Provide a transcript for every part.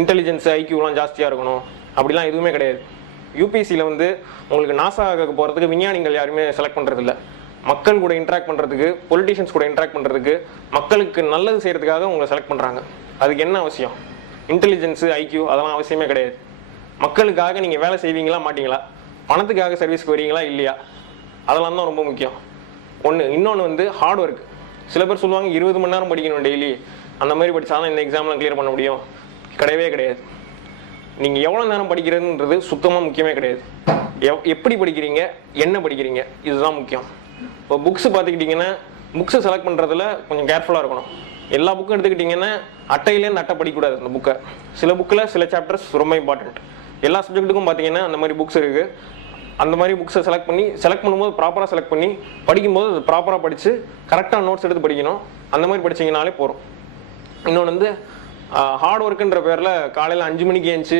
Intelligence ஐக்யூலாம் ஜாஸ்தியாக இருக்கணும் அப்படிலாம் எதுவுமே கிடையாது. யூபிஎஸ்சியில் வந்து உங்களுக்கு நாசா போகிறதுக்கு விஞ்ஞானிகள் யாருமே செலக்ட் பண்ணுறதில்ல. மக்கள் கூட இன்ட்ராக்ட் பண்ணுறதுக்கு, பொலிட்டிஷியன்ஸ் கூட இன்ட்ராக்ட் பண்ணுறதுக்கு, மக்களுக்கு நல்லது செய்கிறதுக்காக உங்களை செலக்ட் பண்ணுறாங்க. அதுக்கு என்ன அவசியம்? இன்டெலிஜென்ஸு ஐக்யூ அதெல்லாம் அவசியமே கிடையாது. மக்களுக்காக நீங்கள் வேலை செய்வீங்களா மாட்டீங்களா, பணத்துக்காக சர்வீஸ்க்கு வரீங்களா இல்லையா, அதெல்லாம் தான் ரொம்ப முக்கியம். இன்னொன்று வந்து ஹார்ட் ஒர்க். சில பேர் சொல்லுவாங்க 20 மணி நேரம் படிக்கணும் டெய்லி, அந்த மாதிரி படித்தாலும் இந்த எக்ஸாம்லாம் கிளியர் பண்ண முடியும். கிடையவே கிடையாது. நீங்கள் எவ்வளோ நேரம் படிக்கிறதுன்றது சுத்தமாக முக்கியமே கிடையாது. எப்படி படிக்கிறீங்க, என்ன படிக்கிறீங்க, இதுதான் முக்கியம். இப்போ புக்ஸ் பார்த்துக்கிட்டிங்கன்னா புக்ஸை செலக்ட் பண்ணுறதுல கொஞ்சம் கேர்ஃபுல்லாக இருக்கணும். எல்லா புக்கும் எடுத்துக்கிட்டிங்கன்னா அட்டையிலேருந்து அட்டை படிக்கக்கூடாது. அந்த புக்கை சில புக்கில் சில சாப்டர்ஸ் ரொம்ப இம்பார்ட்டண்ட். எல்லா சப்ஜெக்ட்டுக்கும் பார்த்தீங்கன்னா அந்த மாதிரி புக்ஸ் இருக்குது. அந்த மாதிரி புக்ஸை செலக்ட் பண்ணும்போது ப்ராப்பராக செலக்ட் பண்ணி படிக்கும்போது அது ப்ராப்பராக படித்து கரெக்டாக நோட்ஸ் எடுத்து படிக்கணும். அந்த மாதிரி படிச்சிங்கனாலே போகிறோம். இன்னொன்று வந்து ஹார்ட் ஒர்க்குன்ற பேரில் காலையில் 5 மணிக்கு ஏஞ்சி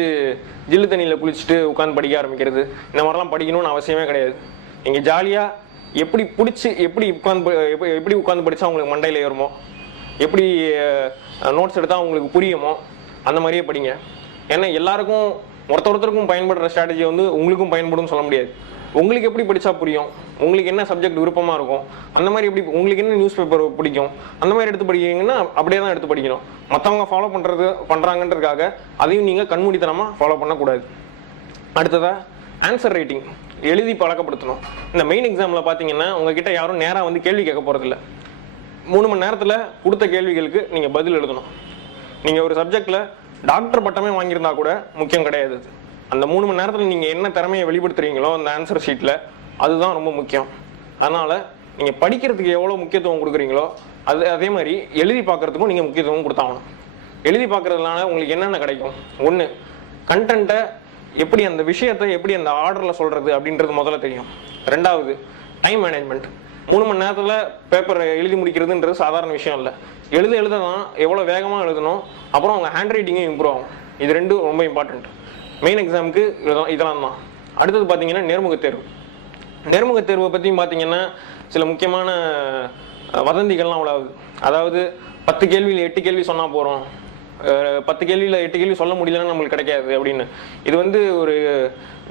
ஜில்லு தண்ணியில் குளிச்சுட்டு உட்காந்து படிக்க ஆரம்பிக்கிறது, இந்த மாதிரிலாம் படிக்கணும்னு அவசியமே கிடையாது. நீங்கள் ஜாலியாக எப்படி பிடிச்சி எப்படி உட்காந்து படித்தா உங்களுக்கு மண்டையில் ஏறுமோ, எப்படி நோட்ஸ் எடுத்தால் உங்களுக்கு புரியுமோ அந்த மாதிரியே படிங்க. ஏன்னா எல்லாருக்கும் ஒருத்தருக்கும் பயன்படுற ஸ்ட்ராட்டஜி வந்து உங்களுக்கும் பயன்படும் சொல்ல முடியாது. உங்களுக்கு எப்படி படித்தா புரியும், உங்களுக்கு என்ன சப்ஜெக்ட் விருப்பமாக இருக்கும், அந்த மாதிரி எப்படி உங்களுக்கு என்ன நியூஸ் பேப்பர் பிடிக்கும், அந்த மாதிரி எடுத்து படிக்கிறீங்கன்னா அப்படியே தான் எடுத்து படிக்கணும். மற்றவங்க ஃபாலோ பண்ணுறாங்கன்றதுக்காக அதையும் நீங்கள் கண்மூடித்தனமாக ஃபாலோ பண்ணக்கூடாது. அடுத்ததாக ஆன்சர் ரைட்டிங் எழுதி பழக்கப்படுத்தணும். இந்த மெயின் எக்ஸாமில் பார்த்தீங்கன்னா உங்ககிட்ட யாரும் நேராக வந்து கேள்வி கேட்க போகிறதில்ல. 3 மணி நேரத்தில் கொடுத்த கேள்விகளுக்கு நீங்கள் பதில் எழுதணும். நீங்கள் ஒரு சப்ஜெக்டில் டாக்டர் பட்டமே வாங்கியிருந்தா கூட முக்கியம் கிடையாது. அந்த 3 மணி நேரத்தில் நீங்கள் என்ன திறமையை வெளிப்படுத்துறீங்களோ அந்த ஆன்சர் ஷீட்டில், அதுதான் ரொம்ப முக்கியம். அதனால் நீங்கள் படிக்கிறதுக்கு எவ்வளோ முக்கியத்துவம் கொடுக்குறீங்களோ அதே மாதிரி எழுதி பார்க்குறதுக்கும் நீங்கள் முக்கியத்துவம் கொடுத்தாகணும். எழுதி பார்க்குறதுனால உங்களுக்கு என்னென்ன கிடைக்கும்? ஒன்று, கண்டென்ட்டை எப்படி, அந்த விஷயத்தை எப்படி அந்த ஆர்டரில் சொல்கிறது அப்படின்றது முதல்ல தெரியும். 2வது, டைம் மேனேஜ்மெண்ட். 3 மணி நேரத்தில் பேப்பர் எழுதி முடிக்கிறதுன்றது சாதாரண விஷயம் இல்லை. எழுத தான் எவ்வளோ வேகமாக எழுதணும், அப்புறம் அவங்க ஹேண்ட் ரைட்டிங்கும் இம்ப்ரூவ் ஆகும். இது ரெண்டும் ரொம்ப இம்பார்ட்டண்ட். மெயின் எக்ஸாமுக்கு இதெல்லாம் தான். அடுத்தது பார்த்தீங்கன்னா நேர்முகத் தேர்வு. நேர்முகத் தேர்வை பற்றியும் பார்த்தீங்கன்னா சில முக்கியமான வதந்திகள்லாம் உலாவுது. அதாவது 10 கேள்வியில் 8 கேள்வி சொன்னால் போகிறோம், 10 கேள்வியில் 8 கேள்வி சொல்ல முடியலன்னு நம்மளுக்கு கிடைக்காது அப்படின்னு. இது வந்து ஒரு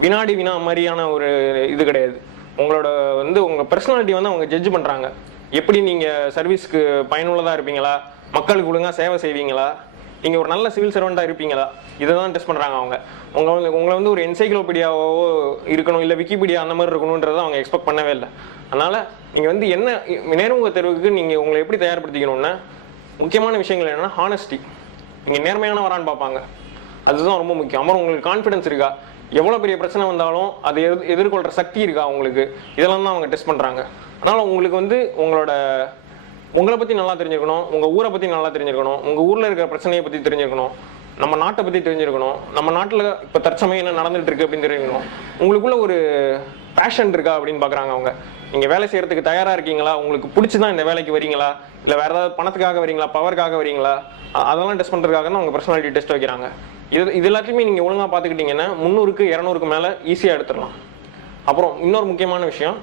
வினா மாதிரியான ஒரு இது கிடையாது. உங்கள் பர்சனாலிட்டி வந்து அவங்க ஜட்ஜ் பண்ணுறாங்க. எப்படி நீங்கள் சர்வீஸ்க்கு பயனுள்ளதாக இருப்பீங்களா, மக்களுக்கு ஒழுங்காக சேவை செய்வீங்களா, நீங்கள் ஒரு நல்ல சிவில் சர்வெண்ட்டாக இருப்பீங்களா, இதை தான் டெஸ்ட் பண்ணுறாங்க அவங்க. உங்களை வந்து ஒரு என்சைக்ளோபீடியாவோ இருக்கணும், இல்லை விக்கிபீடியா அந்த மாதிரி இருக்கணுன்றதை அவங்க எக்ஸ்பெக்ட் பண்ணவே இல்லை. அதனால் நீங்கள் வந்து என்ன நேர்முக தேர்வுக்கு நீங்கள் உங்களை எப்படி தயார்படுத்திக்கணும்னா, முக்கியமான விஷயங்கள் என்னென்னா ஹானஸ்டி. நீங்கள் நேர்மையானவரான்னு பார்ப்பாங்க, அதுதான் ரொம்ப முக்கியம். அப்புறம் உங்களுக்கு கான்ஃபிடன்ஸ் இருக்கா, எவ்வளோ பெரிய பிரச்சனை வந்தாலும் அதை எதிர்கொள்கிற சக்தி இருக்கா உங்களுக்கு, இதெல்லாம் தான் அவங்க டெஸ்ட் பண்ணுறாங்க. அதனால் உங்களுக்கு வந்து உங்களை பற்றி நல்லா தெரிஞ்சிருக்கணும், உங்கள் ஊரை பற்றி நல்லா தெரிஞ்சிருக்கணும், உங்கள் ஊரில் இருக்கிற பிரச்சனையை பற்றி தெரிஞ்சிருக்கணும், நம்ம நாட்டை பற்றி தெரிஞ்சிருக்கணும், நம்ம நாட்டில் இப்போ தற்சமயம் என்ன நடந்துகிட்டு இருக்கு அப்படின்னு தெரிஞ்சுக்கணும். உங்களுக்குள்ள ஒரு பேஷன் இருக்கா அப்படின்னு பார்க்குறாங்க அவங்க. நீங்கள் வேலை செய்கிறதுக்கு தயாராக இருக்கீங்களா, உங்களுக்கு பிடிச்சி தான் இந்த வேலைக்கு வரீங்களா, இல்லை வேறு ஏதாவது பணத்துக்காக வரீங்களா, பவருக்காக வரீங்களா, அதெல்லாம் டெஸ்ட் பண்ணுறதுக்காக தான் அவங்க பர்சனாலிட்டி டெஸ்ட் வைக்கிறாங்க. இது எல்லாத்தையுமே நீங்கள் ஒழுங்காக பார்த்துக்கிட்டிங்கன்னா 300க்கு 200க்கு மேலே ஈஸியாக எடுத்துடலாம். அப்புறம் இன்னொரு முக்கியமான விஷயம்,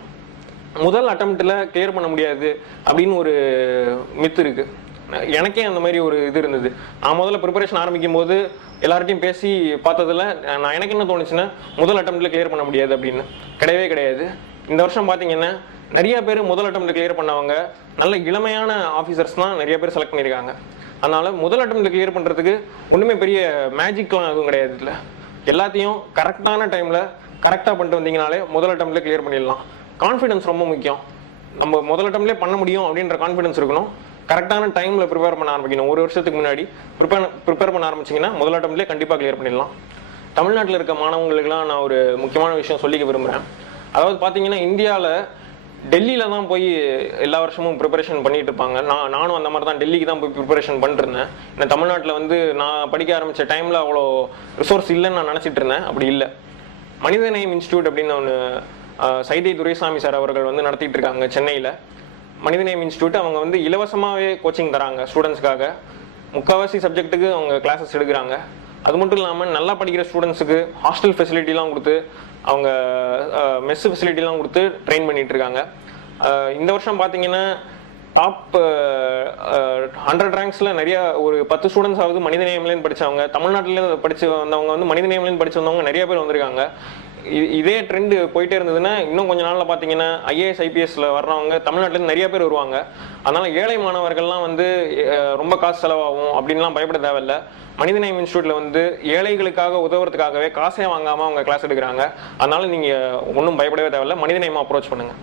முதல் அட்டம்ப்டில் கிளியர் பண்ண முடியாது அப்படின்னு ஒரு மித்து இருக்குது. எனக்கே அந்த மாதிரி ஒரு இது இருந்தது. நான் முதல்ல ப்ரிப்பரேஷன் ஆரம்பிக்கும் போது எல்லார்ட்டையும் பேசி பார்த்ததில் எனக்கு என்ன தோணுச்சுன்னா, முதல் அட்டம்ப்டில் கிளியர் பண்ண முடியாது அப்படின்னு. கிடையவே கிடையாது. இந்த வருஷம் பார்த்தீங்கன்னா நிறைய பேர் முதல் அட்டம்ப்டில் கிளியர் பண்ணவங்க நல்ல இளமையான ஆஃபீஸர்ஸ் தான் நிறைய பேர் செலக்ட் பண்ணியிருக்காங்க. அதனால் முதல் அட்டம்ப்டில் கிளியர் பண்ணுறதுக்கு ஒன்றுமே பெரிய மேஜிக்லாம் எதுவும் கிடையாது. இல்லை, எல்லாத்தையும் கரெக்டான டைமில் கரெக்டாக பண்ணிட்டு வந்தீங்கனாலே முதல் அட்டம்ப்டில் கிளியர் பண்ணிடலாம். கான்ஃபிடன்ஸ் ரொம்ப முக்கியம். நம்ம முதல் அட்டம்ப்ட்லேயே பண்ண முடியும் அப்படின்ற கான்ஃபிடன்ஸ் இருக்கணும். கரெக்டான டைமில் ப்ரிப்பேர் பண்ண ஆரம்பிக்கணும். 1 வருஷத்துக்கு முன்னாடி ப்ரிப்பேர் பண்ண ஆரம்பிச்சிங்கன்னா முதல் அட்டம்ப்ட்லேயே கண்டிப்பாக கிளியர் பண்ணிடலாம். தமிழ்நாட்டில் இருக்க மாணவங்களுக்குலாம் நான் ஒரு முக்கியமான விஷயம் சொல்லிக்க விரும்புகிறேன். அதாவது பார்த்தீங்கன்னா இந்தியாவில் டெல்லியில் தான் போய் எல்லா வருஷமும் ப்ரிப்பரேஷன் பண்ணிட்டு இருப்பாங்க. நானும் அந்த மாதிரி தான் டெல்லிக்கு தான் போய் ப்ரிப்பரேஷன் பண்ணிருந்தேன். ஏன்னா தமிழ்நாட்டில் வந்து நான் படிக்க ஆரம்பித்த டைமில் அவ்வளோ ரிசோர்ஸ் இல்லைன்னு நான் நினச்சிட்டு இருந்தேன். அப்படி இல்லை. மனிதநேயம் இன்ஸ்டியூட் அப்படின்னு ஒன்று சைதை துரைசாமி சார் அவர்கள் வந்து நடத்திட்டு இருக்காங்க சென்னையில். மனிதநேயம் இன்ஸ்டியூட் அவங்க வந்து இலவசமாகவே கோச்சிங் தராங்க ஸ்டூடெண்ட்ஸ்க்காக. முக்கால்வாசி சப்ஜெக்ட்டுக்கு அவங்க கிளாஸஸ் எடுக்கிறாங்க. அது மட்டும் இல்லாமல் நல்லா படிக்கிற ஸ்டூடெண்ட்ஸுக்கு ஹாஸ்டல் ஃபெசிலிட்டிலாம் கொடுத்து, அவங்க மெஸ் ஃபெசிலிட்டிலாம் கொடுத்து ட்ரெயின் பண்ணிட்டு இருக்காங்க. இந்த வருஷம் பார்த்தீங்கன்னா டாப் 100 ரேங்க்ஸில் நிறைய ஒரு 10 ஸ்டூடெண்ட்ஸ் ஆகுது மனிதநேயம்லேருந்து படித்தவங்க, தமிழ்நாட்டிலேருந்து படித்து வந்தவங்க வந்து மனிதநேயம்லேருந்து படித்து வந்தவங்க நிறைய பேர் வந்திருக்காங்க. இதே ட்ரெண்டு போயிட்டே இருந்ததுன்னா இன்னும் கொஞ்ச நாளில் பார்த்தீங்கன்னா ஐஏஎஸ் ஐபிஎஸ்ல வர்றவங்க தமிழ்நாட்டிலேருந்து நிறைய பேர் வருவாங்க. அதனால ஏழை மாணவர்கள்லாம் வந்து ரொம்ப காசு செலவாகும் அப்படின்லாம் பயப்பட தேவையில்ல. மனிதநேயம் இன்ஸ்டியூட்ல வந்து ஏழைகளுக்காக உதவுறதுக்காகவே காசே வாங்காமல் அவங்க கிளாஸ் எடுக்கிறாங்க. அதனால நீங்கள் ஒன்றும் பயப்படவே தேவையில்ல, மனிதநேயமாக அப்ரோச் பண்ணுங்கள்.